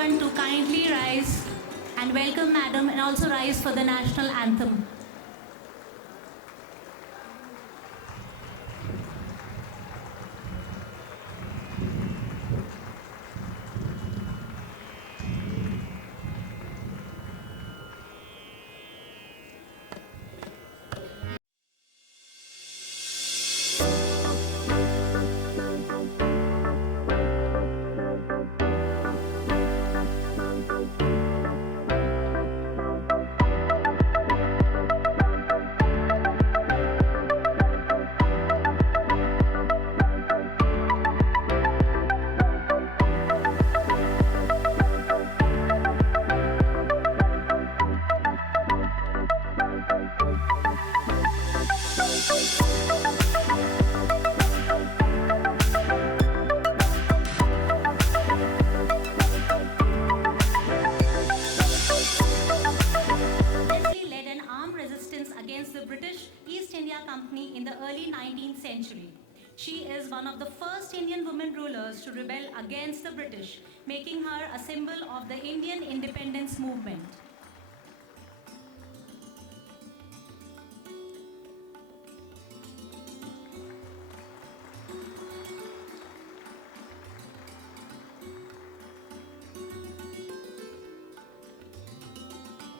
everyone to kindly rise and welcome Madam and also rise for the national anthem. Leslie led an armed resistance against the British East India Company in the early 19th century. She is one of the first Indian women rulers to rebel against the British, making her a symbol of the Indian independence movement.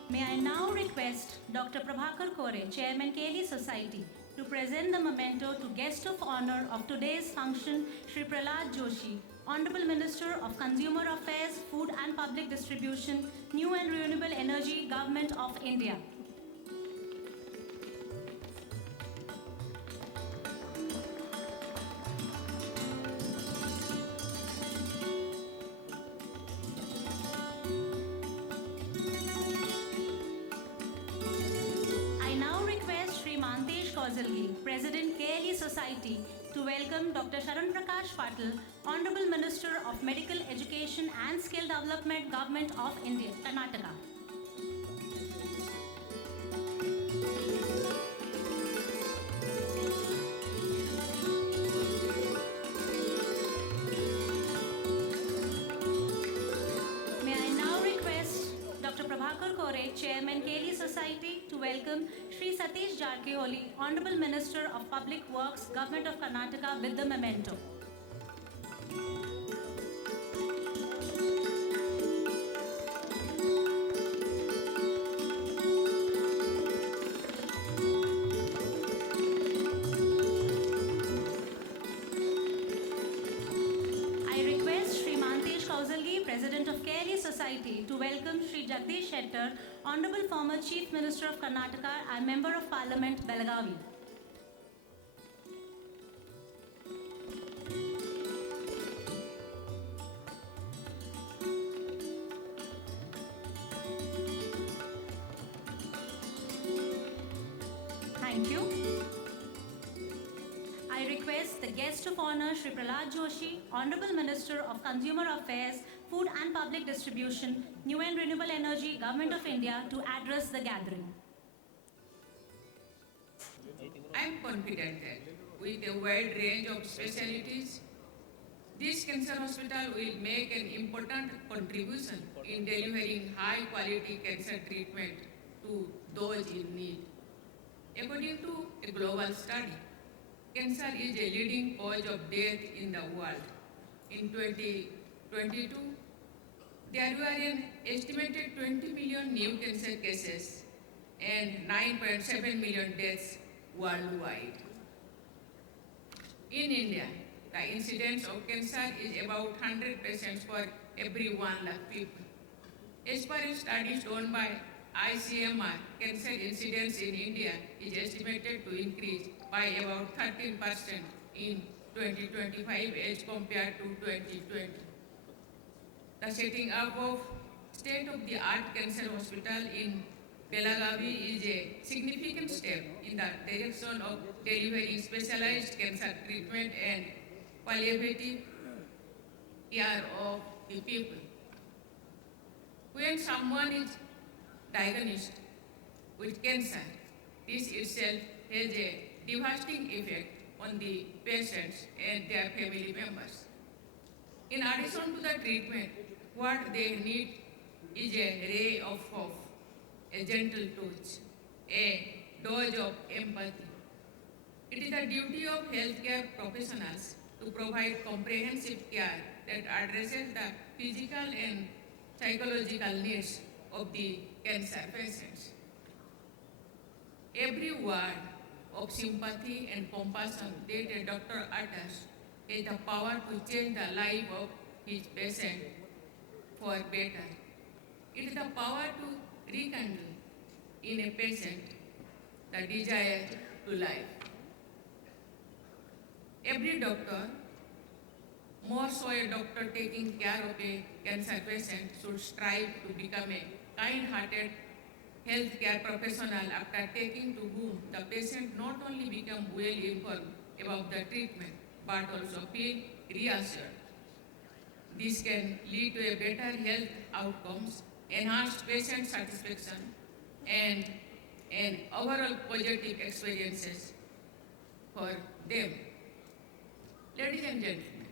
May I now request Dr. Prabhakar Kore, Chairman KLE Society, to present the memento to guest of honor of today's function, Shri Prahlad Joshi, Honorable Minister of Consumer Affairs, Food and Public Distribution, New and Renewable Energy, Government of India. I now request Shri Mantesh Kausalgi, President KLE Society, to welcome Dr. Sharan Prakash Patil, Honorable Minister of Medical Education and Skill Development, Government of India, Karnataka. May I now request Dr. Prabhakar Kore, Chairman KLE Society, to welcome Shri Satish Jarkioli, Honorable Minister of Public Works, Government of Karnataka, with the memento. I request Shri Mantesh Kausalgi, President of KLE Society, to welcome Shri Jagdish Shettar, Honorable former Chief Minister of Karnataka and Member of Parliament, Belagavi. Thank you. I request the guest of honor, Shri Prahlad Joshi, Honorable Minister of Consumer Affairs, Food and Public Distribution, New and Renewable Energy, Government of India, to address the gathering. I am confident that with a wide range of specialties, this cancer hospital will make an important contribution in delivering high quality cancer treatment to those in need. According to a global study, cancer is a leading cause of death in the world. In 2022, there were an estimated 20 million new cancer cases and 9.7 million deaths worldwide. In India, the incidence of cancer is about 100 patients for every 1 lakh people. As per a study done by ICMR, cancer incidence in India is estimated to increase by about 13% in 2025 as compared to 2020. The setting up of state-of-the-art cancer hospital in Belagavi is a significant step in the direction of delivering specialized cancer treatment and palliative care of the people. When someone is diagnosed with cancer, this itself has a devastating effect on the patients and their family members. In addition to the treatment, What they need is a ray of hope, a gentle touch, a dose of empathy. It is the duty of healthcare professionals to provide comprehensive care that addresses the physical and psychological needs of the cancer patients. Every word of sympathy and compassion that a doctor utters has the power to change the life of his patient for better. It is the power to rekindle in a patient the desire to live. Every doctor, more so a doctor taking care of a cancer patient, should strive to become a kind-hearted healthcare professional after taking to whom the patient not only become well informed about the treatment but also feel reassured. This can lead to a better health outcomes, enhanced patient satisfaction, and overall positive experiences for them. Ladies and gentlemen,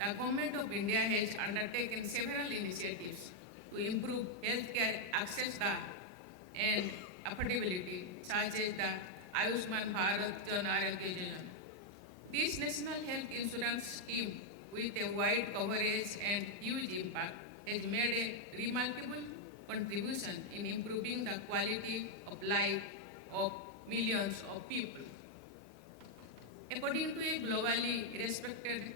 the Government of India has undertaken several initiatives to improve healthcare access and affordability, such as the Ayushman Bharat Jan Arogya Yojana. This national health insurance scheme, with a wide coverage and huge impact, has made a remarkable contribution in improving the quality of life of millions of people. According to a globally respected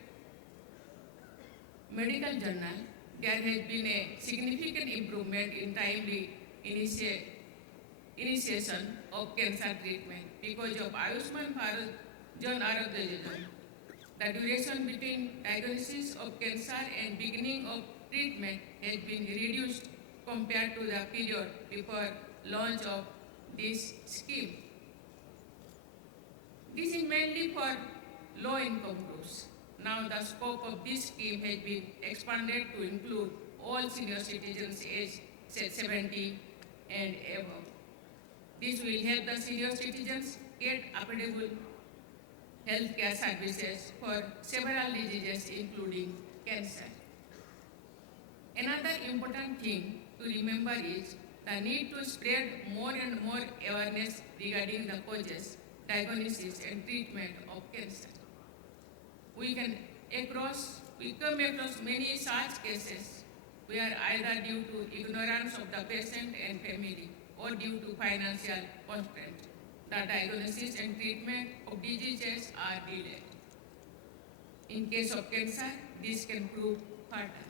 medical journal, there has been a significant improvement in timely initiation of cancer treatment because of Ayushman Bharat Jan Arogya Yojana. The duration between diagnosis of cancer and beginning of treatment has been reduced compared to the period before launch of this scheme. This is mainly for low-income groups. Now the scope of this scheme has been expanded to include all senior citizens aged 70 and above. This will help the senior citizens get affordable healthcare services for several diseases including cancer. Another important thing to remember is the need to spread more and more awareness regarding the causes, diagnosis and treatment of cancer. We come across many such cases where either due to ignorance of the patient and family or due to financial constraint, the diagnosis and treatment of diseases are delayed. In case of cancer, this can prove fatal.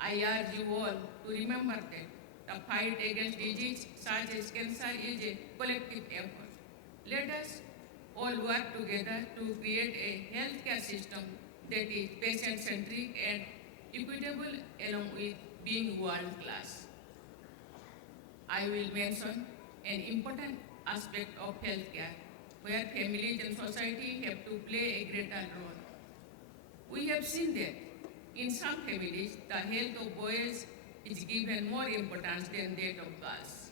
I urge you all to remember that the fight against disease such as cancer is a collective effort. Let us all work together to create a healthcare system that is patient-centric and equitable along with being world-class. I will mention an important aspect of healthcare where families and society have to play a greater role. We have seen that in some families, the health of boys is given more importance than that of girls.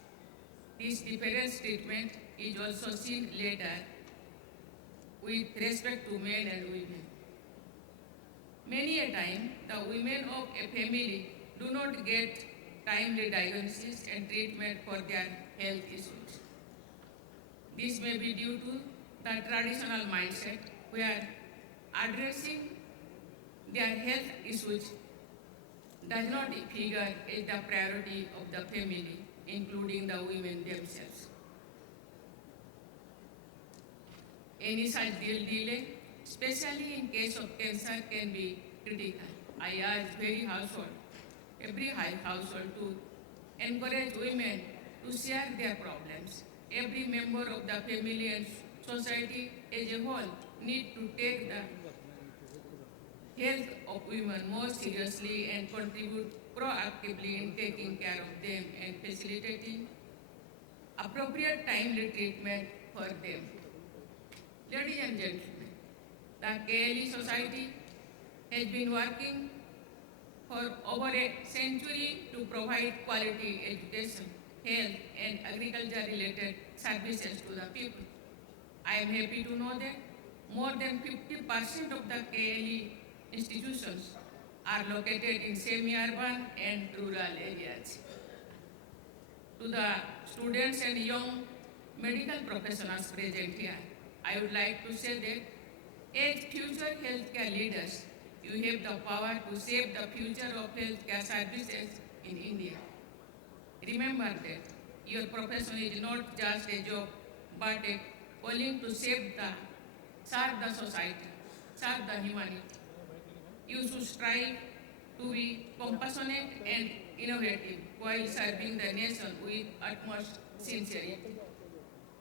This different treatment is also seen later with respect to men and women. Many a time, the women of a family do not get timely diagnosis and treatment for their health issues. This may be due to the traditional mindset where addressing their health issues does not figure as the priority of the family, including the women themselves. Any such delay, especially in case of cancer, can be critical. I urge every household to encourage women to share their problems. Every member of the family and society as a whole need to take the health of women more seriously and contribute proactively in taking care of them and facilitating appropriate timely treatment for them. Ladies and gentlemen, the KLE Society has been working for over a century to provide quality education, health and agriculture-related services to the people. I am happy to know that more than 50% of the KLE institutions are located in semi-urban and rural areas. To the students and young medical professionals present here, I would like to say that as future healthcare leaders, you have the power to shape the future of healthcare services in India. Remember that your profession is not just a job, but a calling to serve the society, serve the humanity. You should strive to be compassionate and innovative while serving the nation with utmost sincerity.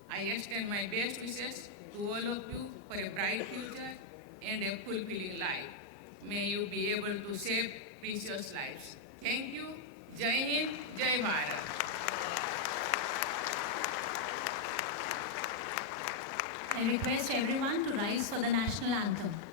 I extend my best wishes to all of you for a bright future and a fulfilling life. May you be able to save precious lives. Thank you. Jai Hind, Jai Bharat. I request everyone to rise for the national anthem.